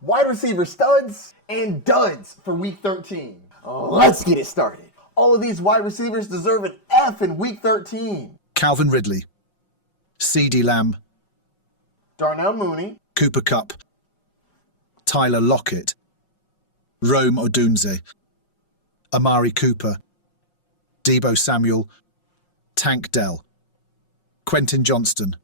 wide receiver studs and duds for week 13. Let's get it started. All of these wide receivers deserve an F in week 13. Calvin Ridley, CeeDee Lamb, Darnell Mooney, Cooper Kupp, Tyler Lockett, Rome Odunze, Amari Cooper, Deebo Samuel, Tank Dell, Quentin Johnston.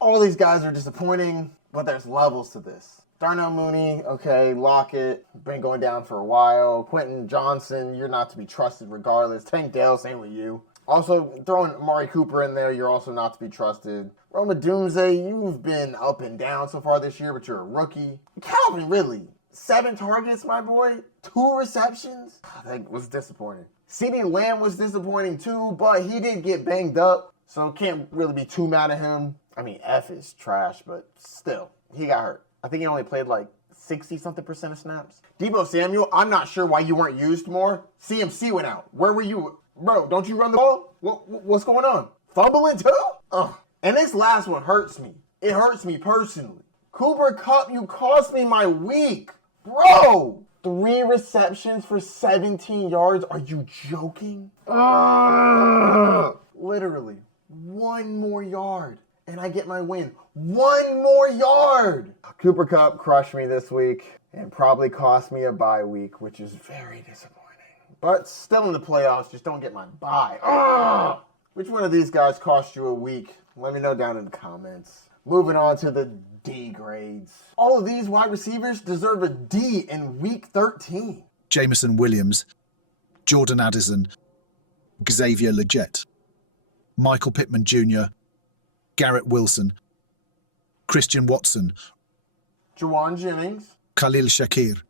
All these guys are disappointing, but there's levels to this. Darnell Mooney, okay, Lockett, been going down for a while. Quentin Johnson, you're not to be trusted regardless. Tank Dell, same with you. Also, throwing Amari Cooper in there, you're also not to be trusted. Rome Odunze, you've been up and down so far this year, but you're a rookie. Calvin Ridley, 7 targets, my boy, 2 receptions. That was disappointing. CeeDee Lamb was disappointing too, but he did get banged up, so can't really be too mad at him. I mean, F is trash, but still, he got hurt. I think he only played like 60-something% of snaps. Deebo Samuel, I'm not sure why you weren't used more. CMC went out. Where were you? Bro, don't you run the ball? What's going on? Fumbling too? Ugh. And this last one hurts me. It hurts me personally. Cooper Kupp, you cost me my week. Bro! 3 receptions for 17 yards. Are you joking? Ugh. Literally, 1 more yard. And I get my win. 1 more yard. Cooper Kupp crushed me this week and probably cost me a bye week, which is very disappointing. But still in the playoffs, just don't get my bye. Ugh. Which one of these guys cost you a week? Let me know down in the comments. Moving on to the D grades. All of these wide receivers deserve a D in week 13. Jameson Williams, Jordan Addison, Xavier Legette, Michael Pittman Jr., Garrett Wilson, Christian Watson, Jauan Jennings, Khalil Shakir.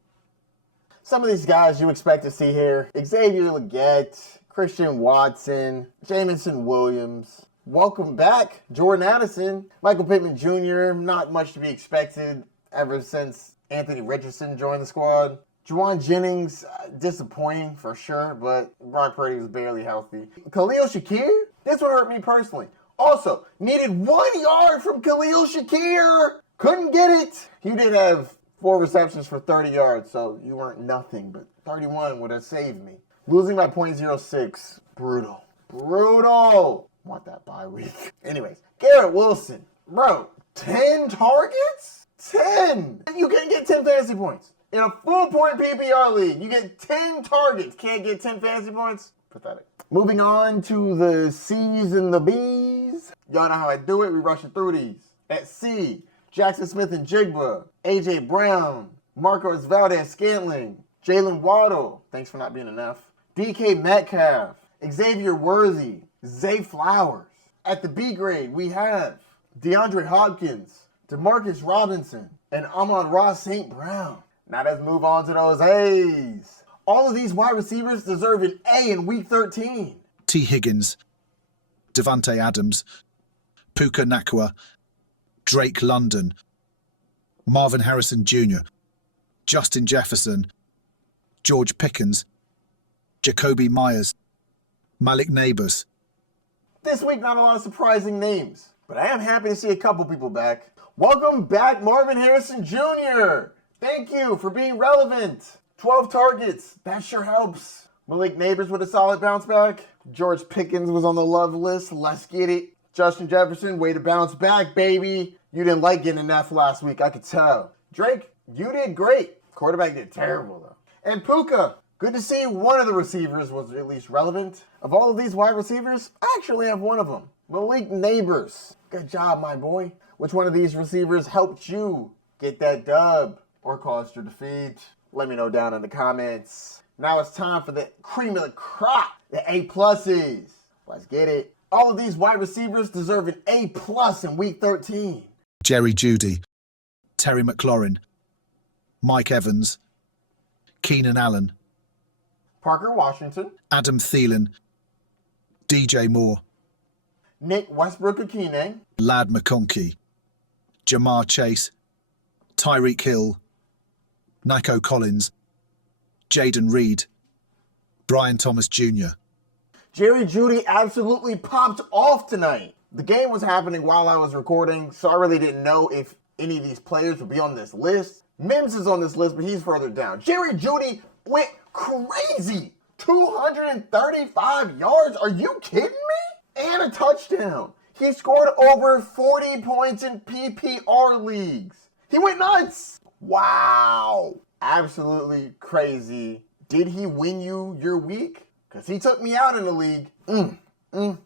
Some of these guys you expect to see here. Xavier Legette, Christian Watson, Jameson Williams. Welcome back, Jordan Addison, Michael Pittman Jr. Not much to be expected ever since Anthony Richardson joined the squad. Jauan Jennings, disappointing for sure, but Brock Purdy was barely healthy. Khalil Shakir, this one hurt me personally. Also, needed 1 yard from Khalil Shakir. Couldn't get it. You did have 4 receptions for 30 yards, so you weren't nothing, but 31 would have saved me. Losing by .06, brutal. Brutal. Want that bye week. Anyways, Garrett Wilson. Bro, 10 targets? 10. You can't get 10 fantasy points. In a full-point PPR league, you get 10 targets. Can't get 10 fantasy points? Pathetic. Moving on to the C's and the B's. Y'all know how I do it. We rushing through these. At C, Jackson Smith and Jigba, A.J. Brown, Marcos Valdez-Scantling, Jalen Waddle. Thanks for not being enough. DK Metcalf, Xavier Worthy, Zay Flowers. At the B grade, we have DeAndre Hopkins, Demarcus Robinson, and Amon-Ra St. Brown. Now let's move on to those A's. All of these wide receivers deserve an A in week 13. T. Higgins, Devontae Adams, Puka Nakua, Drake London, Marvin Harrison Jr., Justin Jefferson, George Pickens, Jacoby Myers, Malik Neighbors. This week, not a lot of surprising names, but I am happy to see a couple people back. Welcome back, Marvin Harrison Jr. Thank you for being relevant. 12 targets, that sure helps. Malik Neighbors with a solid bounce back. George Pickens was on the love list, let's get it. Justin Jefferson, way to bounce back, baby. You didn't like getting an F last week, I could tell. Drake, you did great. Quarterback did terrible, though. And Puka, good to see one of the receivers was at least relevant. Of all of these wide receivers, I actually have one of them. Malik Neighbors. Good job, my boy. Which one of these receivers helped you get that dub or caused your defeat? Let me know down in the comments. Now it's time for the cream of the crop, the A+s. Let's get it. All of these wide receivers deserve an A+ in week 13. Jerry Jeudy, Terry McLaurin, Mike Evans, Keenan Allen, Parker Washington, Adam Thielen, DJ Moore, Nick Westbrook-Akine, Lad McConkey, Jamar Chase, Tyreek Hill, Nico Collins, Jaden Reed, Brian Thomas Jr. Jerry Jeudy absolutely popped off tonight. The game was happening while I was recording, so I really didn't know if any of these players would be on this list. Mims is on this list, but he's further down. Jerry Jeudy went crazy. 235 yards? Are you kidding me? And a touchdown. He scored over 40 points in PPR leagues. He went nuts. Wow. Absolutely crazy. Did he win you your week? Because he took me out in the league. Let me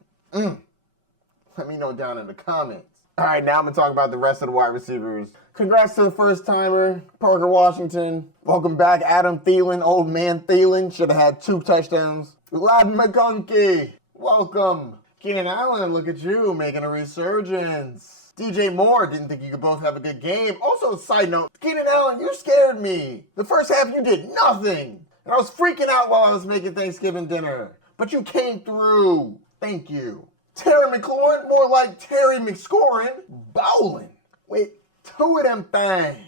know down in the comments. All right, now I'm going to talk about the rest of the wide receivers. Congrats to the first timer, Parker Washington. Welcome back, Adam Thielen. Old man Thielen should have had 2 touchdowns. Ladd McConkey, welcome. Keenan Allen, look at you making a resurgence. DJ Moore, didn't think you could both have a good game. Also, side note, Keenan Allen, you scared me. The first half, you did nothing. And I was freaking out while I was making Thanksgiving dinner. But you came through. Thank you. Terry McLaurin, more like Terry McScorin, bowling with 2 of them things.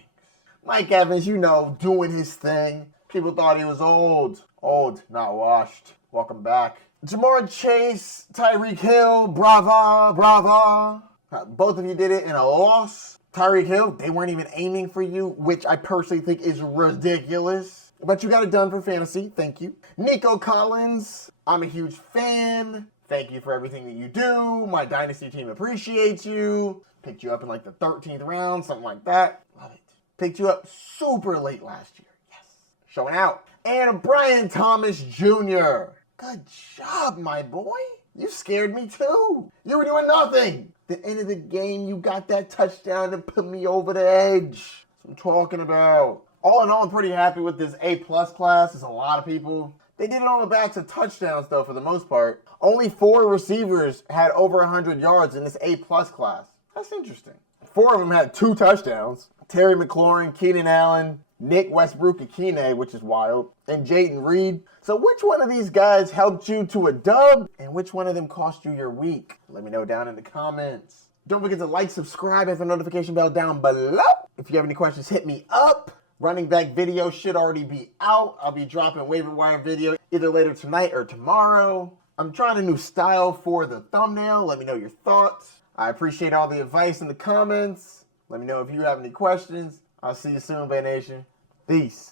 Mike Evans, you know, doing his thing. People thought he was old. Old, not washed. Welcome back. Jamar Chase, Tyreek Hill, brava. Both of you did it in a loss. Tyreek Hill, they weren't even aiming for you, which I personally think is ridiculous. But you got it done for fantasy. Thank you. Nico Collins, I'm a huge fan. Thank you for everything that you do. My dynasty team appreciates you. Picked you up in like the 13th round, something like that. Love it. Picked you up super late last year. Yes. Showing out. And Brian Thomas Jr. Good job, my boy. You scared me too. You were doing nothing. At the end of the game, you got that touchdown to put me over the edge. That's what I'm talking about. All in all, I'm pretty happy with this A+ class. There's a lot of people. They did it on the backs of touchdowns, though, for the most part. Only 4 receivers had over 100 yards in this A+ class. That's interesting. 4 of them had 2 touchdowns. Terry McLaurin, Keenan Allen, Nick Westbrook-Ikhine, which is wild, and Jayden Reed. So which one of these guys helped you to a dub, and which one of them cost you your week? Let me know down in the comments. Don't forget to like, subscribe, hit the notification bell down below. If you have any questions, hit me up. Running back video should already be out. I'll be dropping waiver wire video either later tonight or tomorrow. I'm trying a new style for the thumbnail. Let me know your thoughts. I appreciate all the advice in the comments. Let me know if you have any questions. I'll see you soon, Bay Nation. Peace.